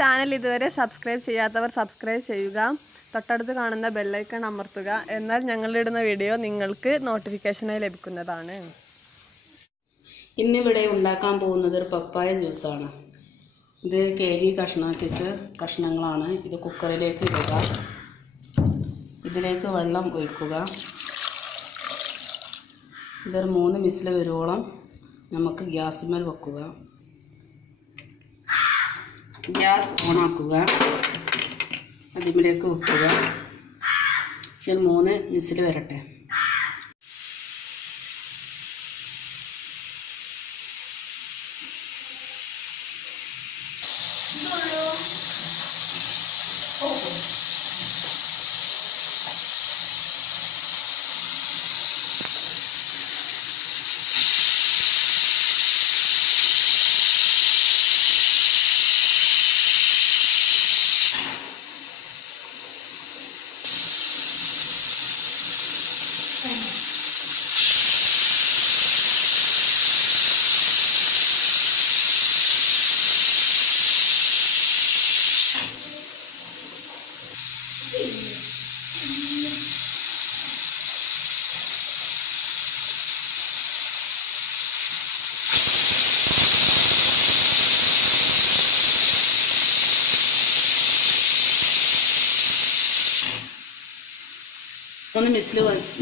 Channel ഇതുവരെ subscribe ചെയ്യാത്തവർ subscribe ചെയ്യുക. തൊട്ടടുത്ത് കാണുന്ന ബെൽ ഐക്കൺ അമർത്തുക. എന്നാൽ ഞങ്ങളിടുന്ന വീഡിയോ നിങ്ങൾക്ക് നോട്ടിഫിക്കേഷനായി ലഭിക്കുന്നതാണ്. ഇന്നിവിടെ ഉണ്ടാക്കാൻ പോകുന്നത് ഒരു പപ്പായ ജ്യൂസാണ്. ഇത് കേകി കഷ്ണാക്കിച്ച കഷ്ണങ്ങളാണ്. ഇത് കുക്കറിലേക്ക് ഇടുക. ഇതിലേക്ക് വെള്ളം ഒഴിക്കുക. ഇതൊരു 3 വിസിൽ വരുവോളം നമുക്ക് ഗ്യാസിന്മേൽ വെക്കുക. ഗ്യാസ് ഓണാക്കുക. അതിലേക്ക് വെക്കുക. ഇതിൽ 3 വിസിൽ വരട്ടെ.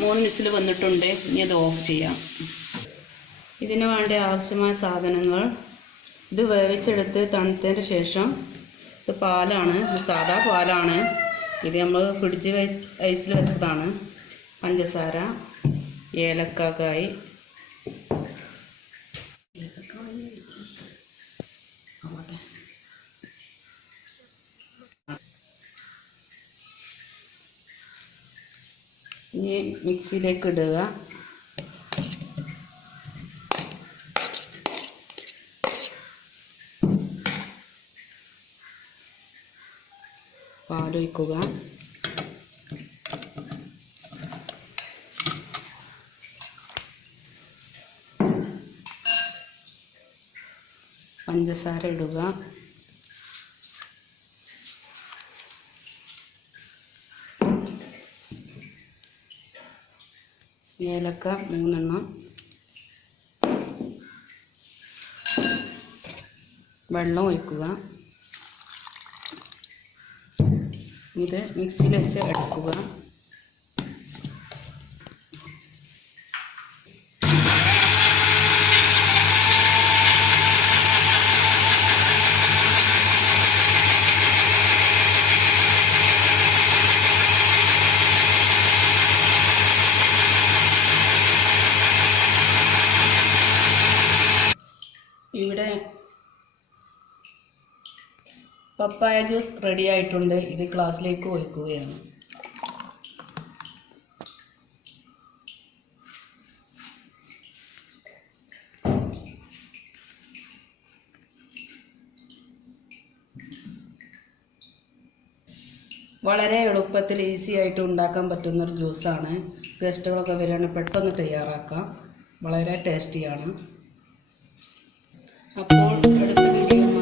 മൂന്ന് വിസിൽ വന്നിട്ടുണ്ട്. ഇനി അത് ഓഫ് ചെയ്യാം. ഇതിന് വേണ്ട ആവശ്യമായ സാധനങ്ങൾ: ഇത് വേവിച്ചെടുത്ത് തണുത്തതിന് ശേഷം, ഇത് പാലാണ്, ഇത് സാദാ പാലാണ്, ഇത് നമ്മൾ ഫ്രിഡ്ജ് ഐസിൽ വെച്ചതാണ്, പഞ്ചസാര, ഏലക്കായ്, ഇനി മിക്സിയിലേക്ക് ഇടുക. പാലൊഴിക്കുക. പഞ്ചസാര ഇടുക. ഏലക്ക 3 എണ്ണം. വെള്ളം ഒഴിക്കുക. ഇത് മിക്സിയിൽ വെച്ച് അടിക്കുക. ഇവിടെ പപ്പായ ജ്യൂസ് റെഡി ആയിട്ടുണ്ട്. ഇത് ഗ്ലാസ്സിലേക്ക് ഒഴിക്കുകയാണ്. വളരെ എളുപ്പത്തിൽ ഈസി ആയിട്ട് ഉണ്ടാക്കാൻ പറ്റുന്നൊരു ജ്യൂസാണ്. ഗസ്റ്റുകളൊക്കെ വരികയാണെങ്കിൽ പെട്ടെന്ന് തയ്യാറാക്കാം. വളരെ ടേസ്റ്റിയാണ്. അപ്പോൾ അടുത്ത വീഡിയോ